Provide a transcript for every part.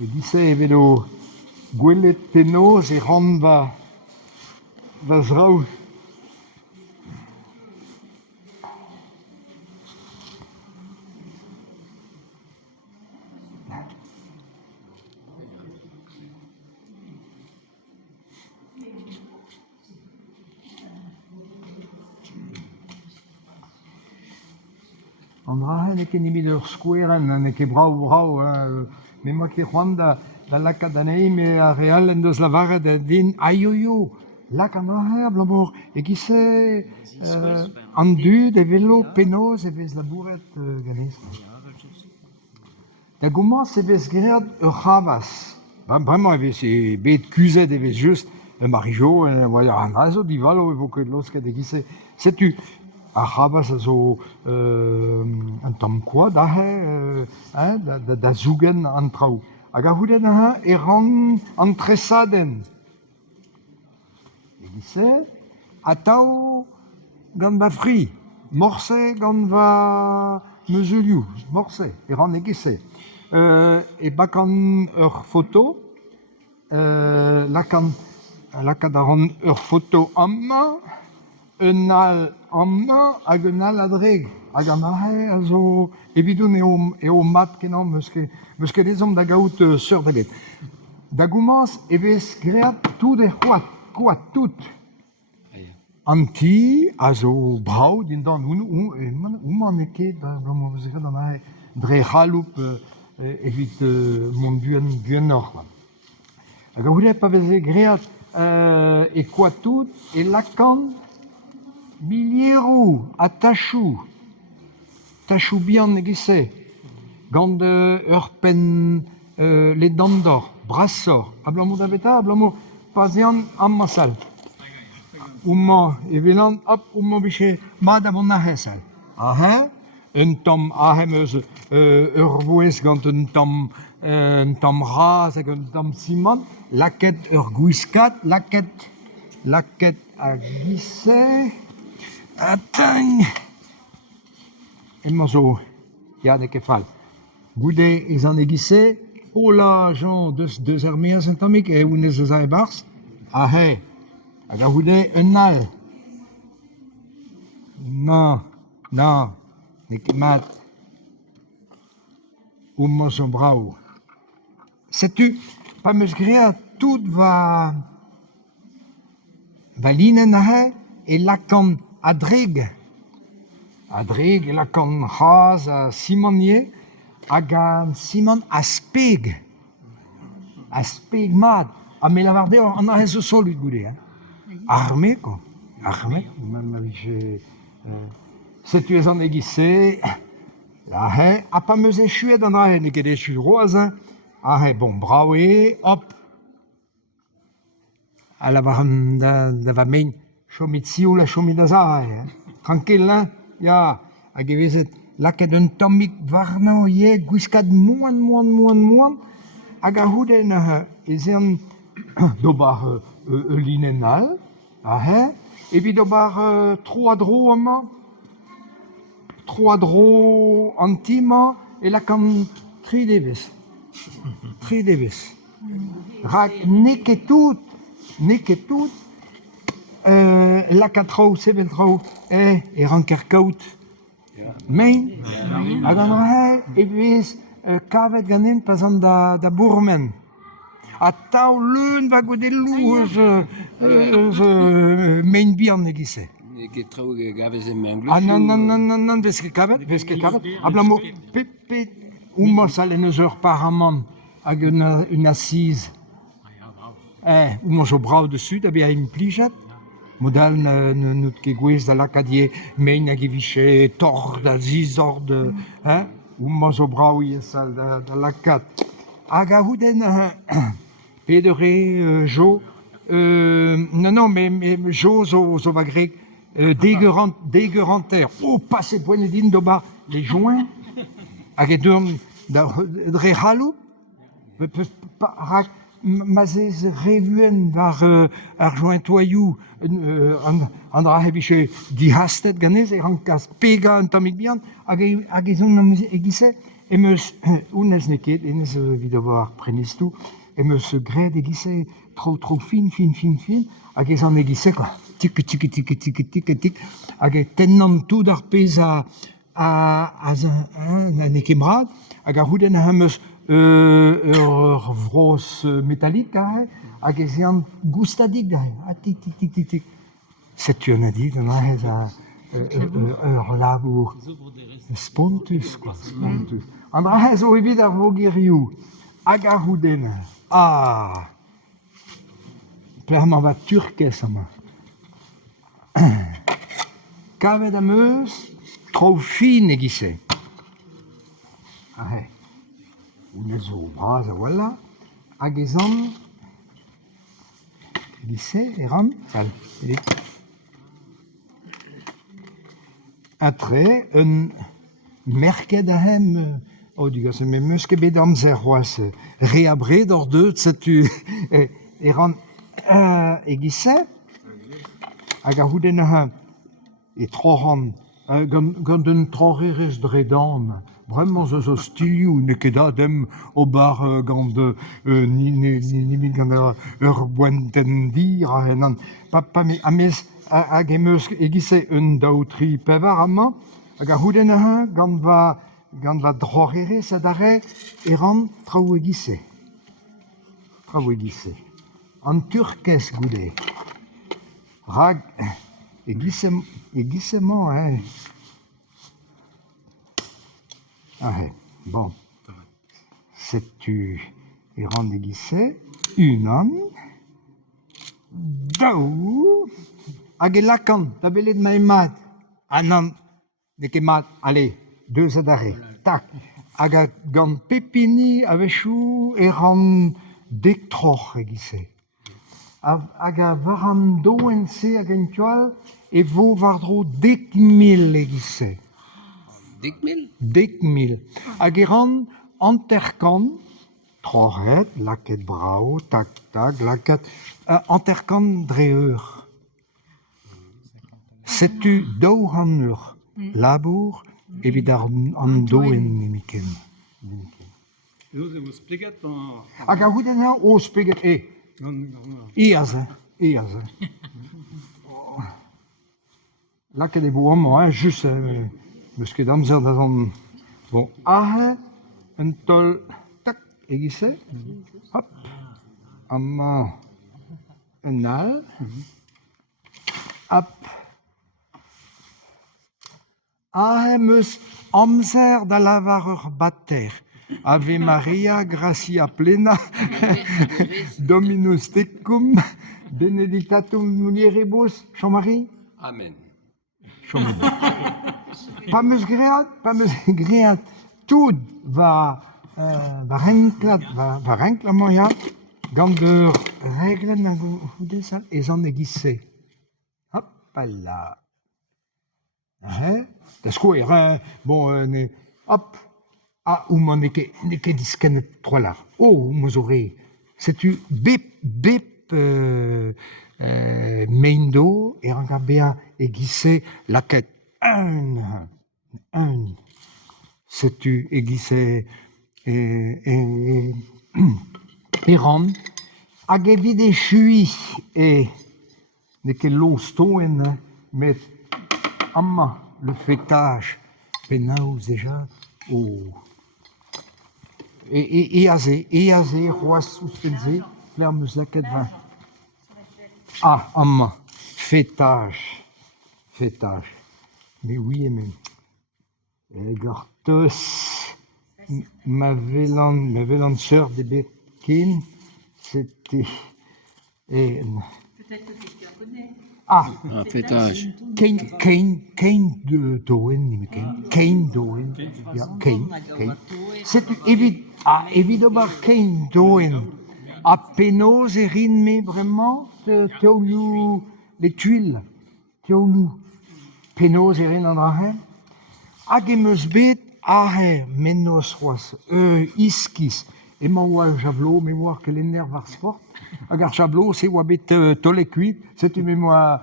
Egize evedo gwelet penaos e ran va zraou. An drahe ne ket nimit ur skouerenn, ne ket brau, me moi ket c'hoant da lakaat anezhi, me a real en deus lavaret din aioio, lak an drahe a blamour, egize an dud e velo penaos e vez labouret ganez. Da goumaz e vez graet ur c'havas, bremañ e vez bet kuzet e vez just marijo, an azo divalo e vo ket losket egize. Setu, a c'havas a zo un tamm koad ahe da zougen an traoù. Hag a c'houdenn ahe e ran an tresadenn. Egize, atav gant va fri, morse gant va meuzulioù, morse, e ran egize. E bakan ur foto, lakaat a ran ur foto amañ, un al amañ hag un al a-dreg. Hag an ahe a zo evidout eo mat kenañ meus ket ezhomm da gaout seurt da bet. Da goumaz e vez graet tout e koad tout. An ti a zo brau dindan ouman e ket blamour eus an ahe dre c'haloup evit mont buan-noc'h. Hag a c'houdet pa veze graet e koad tout e lakan milierou a tachou bihan egize, gant ur pen les dents d'or, brassor, a blamour da beta, a blamour pazian am masal. Ouman, e velan, hop, ouman biche mat a vont ahesal. Ahe, un tamm ahe meus ur voez gant un tamm raz hag un tamm simant, laket ur gwiskat, laket a gize, atang, emma zo, ya ne ket fall. Goude ez an egize, hola, Jean, deus ar meaz un tammik, e ounez eus a e barz, ahe, hag a goude un al. Non, ne ket mat. Oumma zo brau. Setu, pa meus graet tout va linen ahe, e lakan a-dreg e lakan c'haz a simanier, hag an simant a speg mat. Ha me lavar dezho an ahe zo solut goude. Arme, ko. Arme. Setu ez an egize, ahe, ha pa meus echuet an ahe, ne ket echu roazhin, ahe, bon, brau e, hop, a lavar da va mein chomit sioul a chomit da zahe. Tranquil, ya, hag e vezet laket un tammik varnañ ye, gwiskat moan, hag a c'houdenn ez an d'ober linen al, ahe, evit d'ober tro-a-dro amañ, tro-a-dro an timañ, e lakan tri devez. Rak ne ket tout, lakaat traoù, sevel traoù, e ran kerkaout. Mein, hag an ahe e vez kavet ganin pas an da bourmen. A taou leun va goude lou eus mein bihan egize. Ne ket traoù gavez em engleus. Ah non, vez ket kavet. A blamour, pep, oumma sal en eus ur paramant hag un assiz. Oumma zo brau desud, a be a implijat. Modal n'out ket gwez da lakaat mein hag e viche tord a zizord, oumma zo brau sal da lakaat. Hag a c'houdenn pedere jo, non, mais jo zo va grek degeranter. Oh, pas e poent din d'ober les joints, hag e deurn dre c'haloup, rak mazez revuen war ar jointoioù an dra viche dihastet ganez, e ran kas pega un tammik bihan, hag e zon egize, et meus, unes neket, enes wieder war prenistou, et meus gred egisse trop fin, hag ez an egisse, quoi, tic, hag e tennan tout ar pez a nekemrad, hag ar houden a meus ur vros metallik, hag ez an goustadik, tic. Setu an a dit, ez a ur labour spontus, quoi, spontus. An dra ez o evit ar vogirioù, hag ar houden, plermañ va turkez ama. Kavet am eus, tro fin egisse. Unez zo braz a walla, hag ez an, egisse, eran, sal, atre, un merket ahem, digas, me meus ket bet amzer c'hoaz reabred hor deut, setu eran egisse, hag ar houden e trohan, gant un trorerez dredan, bremañ zo stilioù, ne ket adem o bar gant nimig gant ur boentenn dir, pa me amez hag emeus egisse un daoutri pevar amañ, hag ar houden gant va drorerez adare eran traoù egisse. An turkez goude. Rag egissemañ, bon. Setu eran egisse, unan, daou, hag e lakan, da belet ma emad, nan, ne ket mat, allez, deus adare, tak, hag a gant pepini a vechou eran dek troc'h egisse. Hag a varan doen se hag en toal e vo vardro 10.000 egisse. 10.000? 10.000. Hag eran anterkan, troc'het, laket brao, tak, laket, anterkan dre eur. Setu daou an eur labour evit an doen nemiken. Hag a houden o speget iaz. Laket e vo amañ, just meus ket amzer da zan. Bon, un tol, tak, egisse, hop, amañ un al, hop, meus amzer da lavar ur bater. Ave Maria, gracia plena, Dominus tecum, benedictatum mulieribus, Jean-Marie? Amen. Pa meus great, tout va renklat ya, gant ur reglen a goudesal ez an egisse. Hop, là. Da sko bon, hop, ouman ne ket diskennet troalar. Mouz ore, setu bep meindo rank ar bea egisse laket un. Setu egisse eran, hag evit e chui ne ket lo stoen, met amma le fêtage penaos deja eaze c'hoaz souspenze pler meus laket va. Amma, fêtage. Mais oui, mais Gartos, ma vélan sœur de Berkin, c'était. Peut-être que tu la connais. Fêtage. Kein de Doen, Kein Doen, Kein. C'est évidemment Kein Doen. A penaos e rin me vraiment teoulou les tuiles, teoulou penaos e rin an drahe. Hag emeus bet menos c'hoaz iskis. Emañ oa javlo, me oa kelenner var sport. Hag ar javlo, se oa bet tolek kuit, setu me oa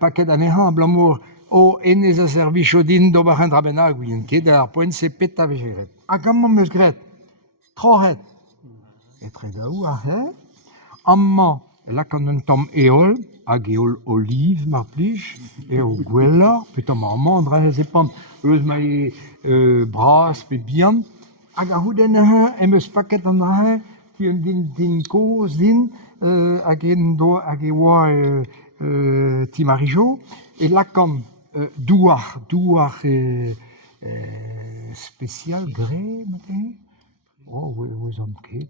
paket an ehan, blammour, o enez a servicio din d'ober dra ben a gwien, ket ar poent se pet a vejeret. A gambant meus gret, trohet, etre daou a he, amman, là quand un tom eol, hag eol olive mar plij, eo gwellor, petam amman dra ze pant, eus ma bras pe bihan, hag a c'houdenn em eus paket an dra ti un din koz din, hag e oa ti marijo, et là quand douar spécial gré, oh, vous en ket,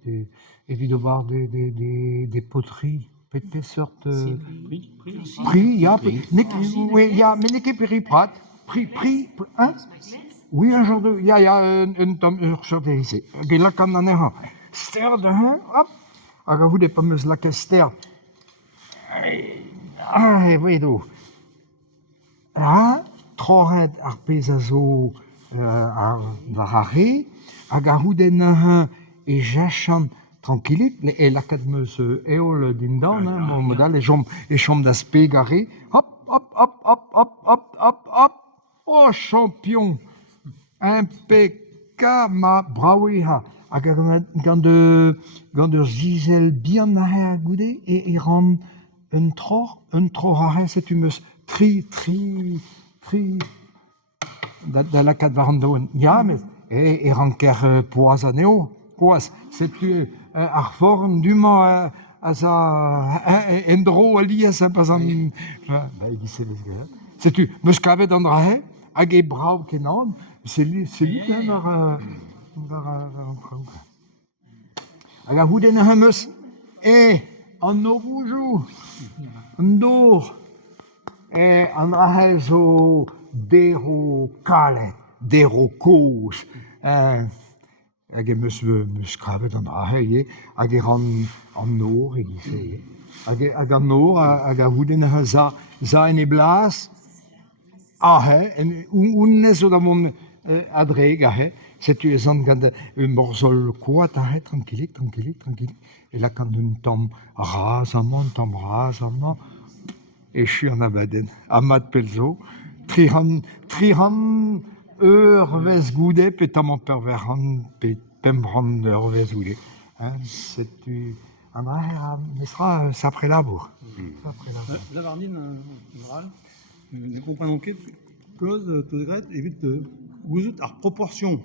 evit obar des poteries, pet sorte prix, ya, mais ne ket peri prat, prix, hein? Oui, un genre de, un tom sur des lycées. Et là, quand on a ster de hein, hop, hag a voude pas meus la ster. Vedo. Là, troret ar pez a zo ar varare, hag a c'houdenn e jachan tranquillit, e lakaat meus eol dindan, modal, e chom da spe gare, hop, oh champion, impecable, ma braoui ha, hag a gant ur zizel bihan a goude, e ran un tror a setu meus tri, da lakaat war an doen. Ya, mais, e ranker poaz aneo, poaz, setu ar forn dumañ a za en dro alias pas an... Ba, egise vez gret. Setu, meus kavet an dra hag e brav kenan, c'est lui war an traoù. Hag a c'houdenn meus, an no roujou, an dor, an dra zo dero kalet, dero koz, hag e meus kavet an dra hag e ran an nor egise. Hag an nor hag a c'houdenn za en e blas, un zo da mont adreg setu ez an gant un morzol koat tranquillit, et là quand un tom raz amman, e chu an abadenn, amat pelzo, tri ran vez goude, petam an perver pe pembrand vez goude. Setu an dra mestra sapre labour. La varnine, en général, ne comprenons ket cause todegret evit gouzout ar proportion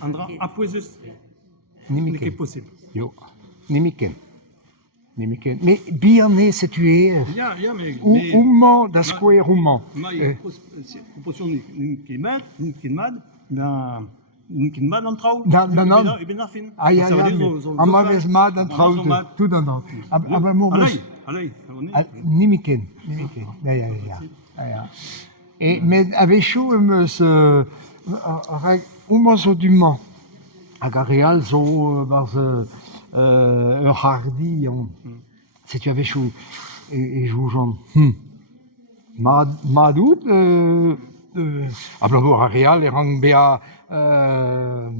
an dra apoezus ne ket possible. Yo, nimiken. Mais bihan setu Ya, mais... oumman da skouer oumman. Ma proportion n'in ket mad, n'in ket mad an traoù. E ben ar fin. Ama vez mad an traoù tout an an. Alai. Nimiken. Ya. Mais avechou eus oumman zo du-mañ, hag a real zo barz ur hardi, setu avechou e joujant, madout, a blamour a real e rang bea